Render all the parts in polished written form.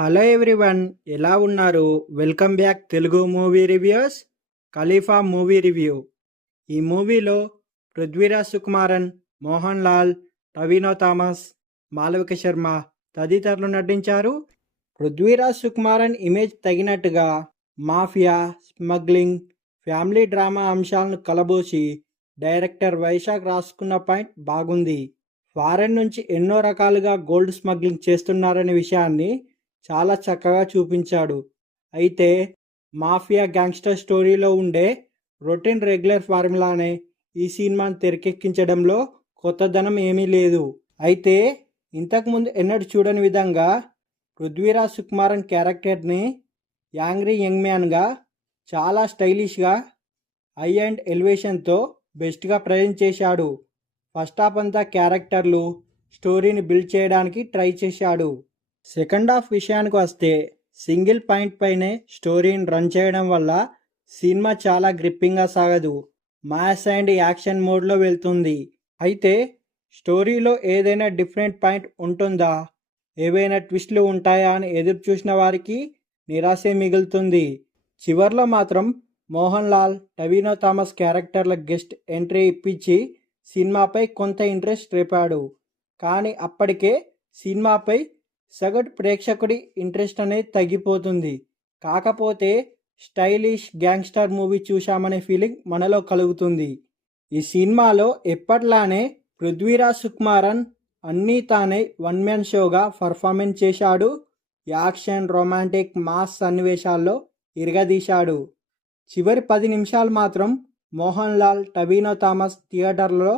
Hello everyone, ఎలా ఉన్నారు? Welcome back Telugu movie reviews. Khalifa movie review. ఈ మూవీలో పృథ్వీరాజ్ సుకుమారన్, మోహన్ లాల్, టవినో థామస్, మాళవిక శర్మ తదితరులు నటించారు. పృథ్వీరాజ్ సుకుమారన్ ఇమేజ్ తగినట్టుగా మాఫియా, స్మగ్లింగ్, ఫ్యామిలీ డ్రామా అంశాలను కలబోసి డైరెక్టర్ వైశాఖ్ రాసుకున్న పాయింట్ బాగుంది. ఫారెన్ నుంచి ఎన్నో రకాలుగా గోల్డ్ స్మగ్లింగ్ చేస్తున్నారనే విషయాన్ని చాలా చక్కగా చూపించాడు. అయితే మాఫియా గ్యాంగ్స్టర్ స్టోరీలో ఉండే రొటీన్ రెగ్యులర్ ఫార్ములానే ఈ సినిమాను తెరకెక్కించడంలో కొత్తదనం ఏమీ లేదు. అయితే ఇంతకుముందు ఎన్నడూ చూడని విధంగా పృథ్వీరాజ్ సుకుమారన్ క్యారెక్టర్ని యాంగ్రీ యంగ్ మ్యాన్గా చాలా స్టైలిష్గా హై అండ్ ఎలివేషన్తో బెస్ట్గా ప్రజెంట్ చేశాడు. ఫస్ట్ హాఫ్ అంతా క్యారెక్టర్లు, స్టోరీని బిల్డ్ చేయడానికి ట్రై చేశాడు. సెకండ్ హాఫ్ విషయానికి వస్తే సింగిల్ పాయింట్ పైనే స్టోరీని రన్ చేయడం వల్ల సినిమా చాలా గ్రిప్పింగ్గా సాగదు. మాస్ అండ్ యాక్షన్ మోడ్లో వెళ్తుంది. అయితే స్టోరీలో ఏదైనా డిఫరెంట్ పాయింట్ ఉంటుందా, ఏవైనా ట్విస్ట్లు ఉంటాయా అని ఎదురు చూసిన వారికి నిరాశే మిగులుతుంది. చివర్లో మాత్రం మోహన్ లాల్, టవినో థామస్ క్యారెక్టర్ల గెస్ట్ ఎంట్రీ ఇప్పించి సినిమాపై కొంత ఇంట్రెస్ట్ రేపాడు. కానీ అప్పటికే సినిమాపై సగటు ప్రేక్షకుడి ఇంట్రెస్ట్ అనేది తగ్గిపోతుంది. కాకపోతే స్టైలిష్ గ్యాంగ్స్టర్ మూవీ చూశామనే ఫీలింగ్ మనలో కలుగుతుంది. ఈ సినిమాలో ఎప్పట్లానే పృథ్వీరాజ్ సుకుమారన్ అన్నీ తానే వన్ మ్యాన్ షోగా పర్ఫార్మెన్స్ చేశాడు. యాక్షన్, రొమాంటిక్, మాస్ సన్నివేశాల్లో ఇరగదీశాడు. చివరి 10 నిమిషాలు మాత్రం మోహన్ లాల్, టవినో థామస్ థియేటర్లో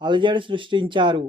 అలజడి సృష్టించారు.